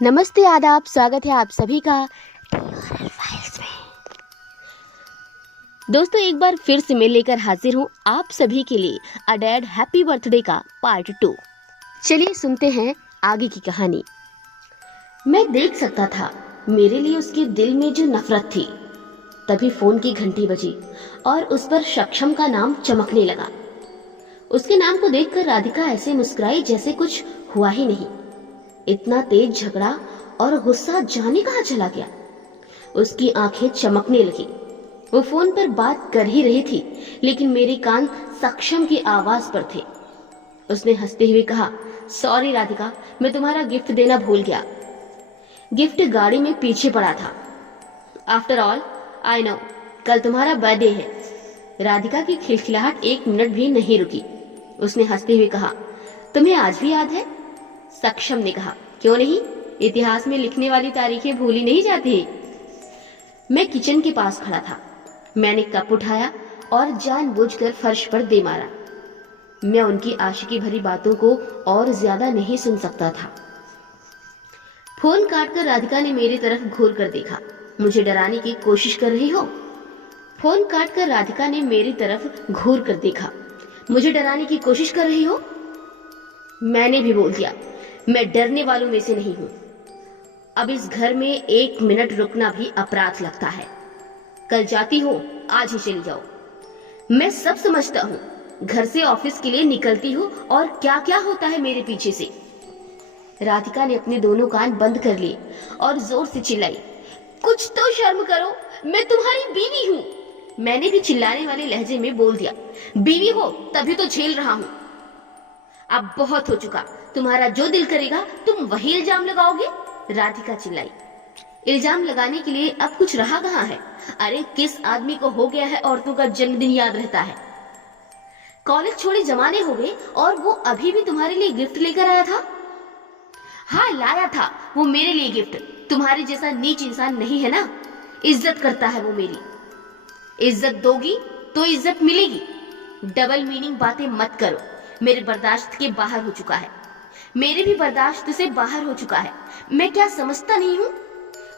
नमस्ते, आदाब, स्वागत है आप सभी का हॉरर फाइल्स में। दोस्तों, एक बार फिर से मैं लेकर हाजिर हूँ आप सभी के लिए अ डैड हैप्पी बर्थडे का पार्ट 2। चलिए सुनते हैं आगे की कहानी। मैं देख सकता था मेरे लिए उसके दिल में जो नफरत थी। तभी फोन की घंटी बजी और उस पर सक्षम का नाम चमकने लगा। उसके नाम को देखकर राधिका ऐसे मुस्कुराई जैसे कुछ हुआ ही नहीं। इतना तेज झगड़ा और गुस्सा जाने कहाँ चला गया। उसकी आंखें चमकने लगी। वो फोन पर बात कर ही रही थी, लेकिन मेरे कान सक्षम की आवाज पर थे। उसने हंसते हुए कहा, सॉरी राधिका, मैं तुम्हारा गिफ्ट देना भूल गया। गिफ्ट गाड़ी में पीछे पड़ा था। आफ्टर ऑल आई नो, कल तुम्हारा बर्थडे है। राधिका की खिलखिलाहट एक मिनट भी नहीं रुकी। उसने हंसते हुए कहा, तुम्हें आज भी याद है? सक्षम ने कहा, क्यों नहीं, इतिहास में लिखने वाली तारीखें भूली नहीं जाती। मैं किचन के पास खड़ा था। मैंने कप उठाया और जानबूझकर फर्श पर दे मारा। मैं उनकी आशिकी भरी बातों को और ज्यादा नहीं सुन सकता था। फोन काटकर राधिका ने मेरी तरफ घूर कर देखा। मुझे डराने की कोशिश कर रही हो? फोन काटकर राधिका ने मेरी तरफ घूर कर देखा। मुझे डराने की कोशिश कर रही हो? मैंने भी बोल दिया, मैं डरने वालों में से नहीं हूं। अब इस घर में एक मिनट रुकना भी अपराध लगता है। कल जाती हो, आज ही चली जाओ। मैं सब समझता हूँ। घर से ऑफिस के लिए निकलती हूँ और क्या क्या होता है मेरे पीछे से। राधिका ने अपने दोनों कान बंद कर लिए और जोर से चिल्लाई, कुछ तो शर्म करो, मैं तुम्हारी बीवी हूँ। मैंने भी चिल्लाने वाले लहजे में बोल दिया, बीवी हो तभी तो झेल रहा हूँ। अब बहुत हो चुका, तुम्हारा जो दिल करेगा तुम वही इल्जाम लगाओगे। राधिका चिल्लाई, इल्जाम लगाने के लिए अब कुछ रहा कहाँ है? अरे किस आदमी को हो गया है औरतों का जन्मदिन याद रहता है? कॉलेज छोड़े जमाने हो गए और वो अभी भी तुम्हारे लिए गिफ्ट लेकर आया था? हाँ लाया था, वो मेरे लिए गिफ्ट। तुम्हारे जैसा नीच इंसान नहीं है ना। इज्जत करता है वो मेरी। इज्जत दोगी तो इज्जत मिलेगी। डबल मीनिंग बातें मत करो। मेरे बर्दाश्त के बाहर हो चुका है। मेरे भी बर्दाश्त से बाहर हो चुका है। मैं क्या समझता नहीं हूँ?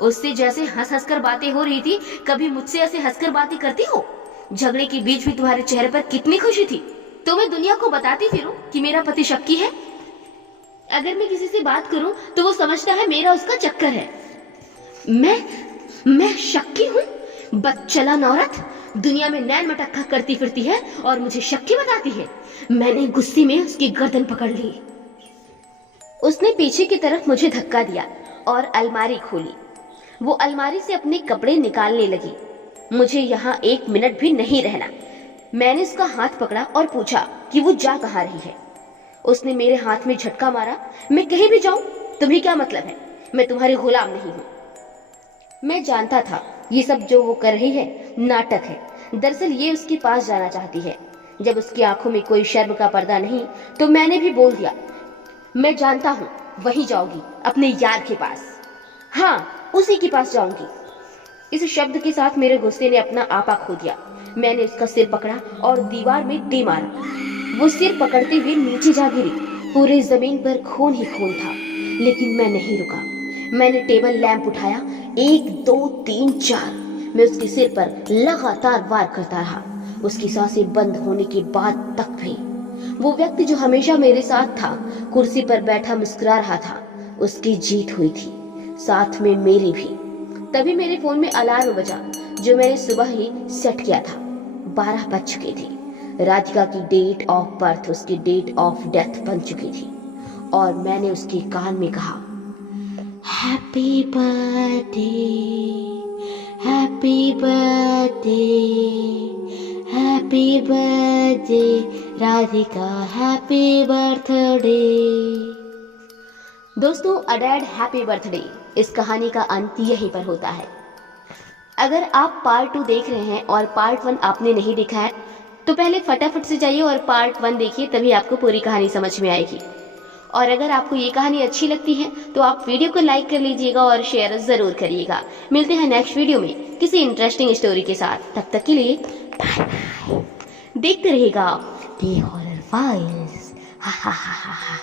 उससे जैसे हंस हंस कर बातें हो रही थी, कभी मुझसे ऐसे हंसकर बातें करती हो? झगड़े के बीच भी तुम्हारे चेहरे पर कितनी खुशी थी। तो मैं दुनिया को बताती फिरूं कि मेरा पति शक्की है। अगर मैं किसी से बात करूं तो वो समझता है मेरा उसका चक्कर है। मैं शक्की हूँ? बदचलन औरत दुनिया में नैन मटक्का करती फिरती है और मुझे शक्की बताती है। मैंने गुस्से में उसकी गर्दन पकड़ ली। उसने पीछे की तरफ मुझे धक्का दिया और अलमारी खोली। वो अलमारी से अपने कपड़े निकालने लगी। मुझे यहाँ एक मिनट भी नहीं रहना। मैंने उसका हाथ पकड़ा और पूछा कि वो जा कहाँ रही है। उसने मेरे हाथ में झटका मारा। मैं कहीं भी जाऊं, तुम्हें क्या मतलब है? मैं तुम्हारी गुलाम नहीं हूँ। मैं जानता था ये सब जो वो कर रही है नाटक है। दरअसल ये उसके पास जाना चाहती है। जब उसकी आंखों में कोई शर्म का पर्दा नहीं, तो मैंने भी बोल दिया, मैं जानता हूँ, वहीं जाऊंगी, अपने यार के पास। हाँ, उसी के पास जाऊंगी। इस शब्द के साथ मेरे गुस्से ने अपना आपा खो दिया। मैंने उसका सिर पकड़ा और दीवार में दे मारा। वो सिर पकड़ते हुए नीचे जा गिरी। पूरे जमीन पर खून ही खून था, लेकिन मैं नहीं रुका। मैंने टेबल लैंप उठाया। 1 2 3 4 मैं उसके सिर पर लगातार वार करता रहा। उसकी सांसें बंद होने के बाद तक भी। वो व्यक्ति जो हमेशा मेरे साथ था, कुर्सी पर बैठा मुस्कुरा रहा था। उसकी जीत हुई थी, साथ में मेरी भी। तभी मेरे फोन में अलार्म बजा, जो मैंने सुबह ही सेट किया था। 12 बज चुके थे। राधिका की डेट ऑफ बर्थ उसकी डेट ऑफ डेथ बन चुकी थी और मैंने उसके कान में कहा, happy birthday, happy birthday, happy birthday Radhika, happy birthday. दोस्तों, अ डैड हैप्पी बर्थडे इस कहानी का अंत यहीं पर होता है। अगर आप पार्ट 2 देख रहे हैं और पार्ट 1 आपने नहीं देखा है, तो पहले फटाफट से जाइए और पार्ट 1 देखिए, तभी आपको पूरी कहानी समझ में आएगी। और अगर आपको ये कहानी अच्छी लगती है तो आप वीडियो को लाइक कर लीजिएगा और शेयर जरूर करिएगा। मिलते हैं नेक्स्ट वीडियो में किसी इंटरेस्टिंग स्टोरी के साथ। तब तक के लिए बाय बाय। देखते रहिएगा दी हॉरर फाइल्स। हा हा हा हा।